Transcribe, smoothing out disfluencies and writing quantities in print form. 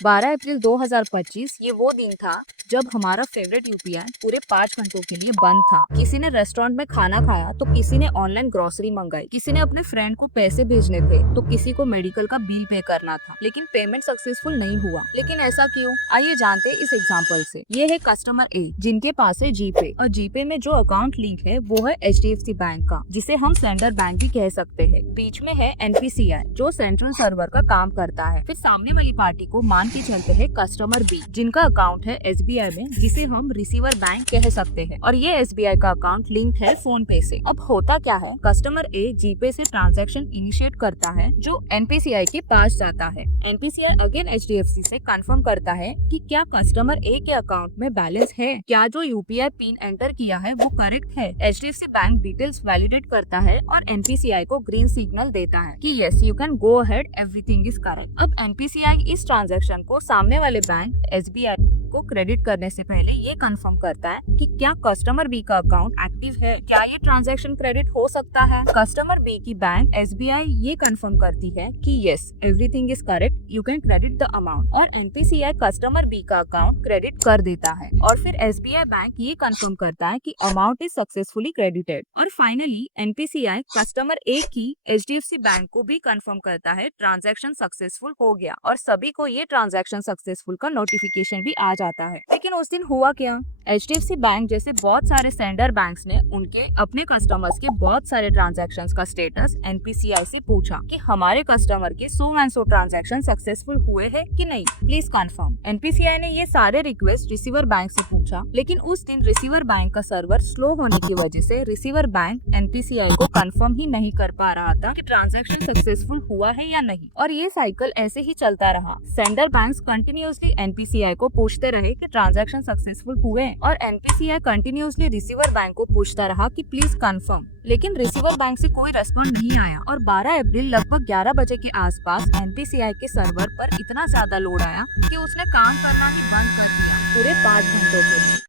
12 अप्रैल 2025 ये वो दिन था जब हमारा फेवरेट यूपीआई पूरे 5 घंटों के लिए बंद था। किसी ने रेस्टोरेंट में खाना खाया तो किसी ने ऑनलाइन ग्रोसरी मंगाई, किसी ने अपने फ्रेंड को पैसे भेजने थे तो किसी को मेडिकल का बिल पे करना था, लेकिन पेमेंट सक्सेसफुल नहीं हुआ। लेकिन ऐसा क्यों? आइए जानते इस एग्जाम्पल से। ये है कस्टमर ए जिनके पास है जीपे, और जीपे में जो अकाउंट लिंक है वो है एचडीएफसी बैंक का, जिसे हम सेंडर बैंक भी कह सकते हैं। बीच में है एनपीसीआई जो सेंट्रल सर्वर का काम करता है। फिर सामने वाली पार्टी को मान के चलते हैं कस्टमर बी जिनका अकाउंट है एसबीआई में, जिसे हम रिसीवर बैंक कह सकते हैं, और ये एसबीआई का अकाउंट लिंक है फोन पे से। अब होता क्या है, कस्टमर ए जीपे से ट्रांजैक्शन इनिशिएट करता है जो एनपीसीआई के पास जाता है। एनपीसीआई अगेन एचडीएफसी से कंफर्म करता है कि क्या कस्टमर ए के अकाउंट में बैलेंस है, क्या जो यूपीआई पिन एंटर किया है वो करेक्ट है। एचडीएफसी बैंक डिटेल्स वैलिडेट करता है और एनपीसीआई को ग्रीन सिग्नल देता है कि yes you can go ahead, everything is correct. अब एनपीसीआई इस ट्रांजैक्शन को सामने वाले बैंक एसबीआई को क्रेडिट करने से पहले ये कंफर्म करता है कि क्या कस्टमर बी का अकाउंट एक्टिव है, क्या ये ट्रांजैक्शन क्रेडिट हो सकता है। कस्टमर बी की बैंक एसबीआई ये कंफर्म करती है कि yes everything is correct, you can credit the amount, और एनपीसीआई कस्टमर बी का अकाउंट क्रेडिट कर देता है। और फिर एसबीआई बैंक ये कंफर्म करता है कि अमाउंट इज सक्सेसफुली क्रेडिटेड। और फाइनली एनपीसीआई कस्टमर ए की एचडीएफसी बैंक को भी कंफर्म करता है ट्रांजैक्शन सक्सेसफुल हो गया, और सभी को ये ट्रांजैक्शन सक्सेसफुल का नोटिफिकेशन भी आ जाता है। लेकिन उस दिन हुआ क्या? एचडीएफसी बैंक जैसे बहुत सारे सेंडर बैंक्स ने उनके अपने कस्टमर्स के बहुत सारे ट्रांजैक्शंस का स्टेटस एनपीसीआई से पूछा कि हमारे कस्टमर के 100 ट्रांजैक्शन सक्सेसफुल हुए हैं कि नहीं, प्लीज कंफर्म। एनपीसीआई ने ये सारे रिक्वेस्ट रिसीवर बैंक से पूछा, लेकिन उस दिन रिसीवर बैंक का सर्वर स्लो होने की वजह से रिसीवर बैंक एनपीसीआई को कंफर्म ही नहीं कर पा रहा था कि ट्रांजैक्शन सक्सेसफुल हुआ है या नहीं। और ये साइकिल ऐसे ही चलता रहा। सेंडर बैंक्स कंटिन्यूअसली एनपीसीआई को पूछते रहे कि ट्रांजैक्शन सक्सेसफुल हुए, और एनपीसीआई कंटिन्यूअसली रिसीवर बैंक को पूछता रहा कि प्लीज कंफर्म। लेकिन रिसीवर बैंक से कोई रेस्पॉन्ड नहीं आया, और 12 अप्रैल लगभग 11 बजे के आसपास एनपीसीआई के सर्वर पर इतना ज्यादा लोड आया कि उसने काम करना ही बंद कर दिया पूरे 5 घंटों के लिए।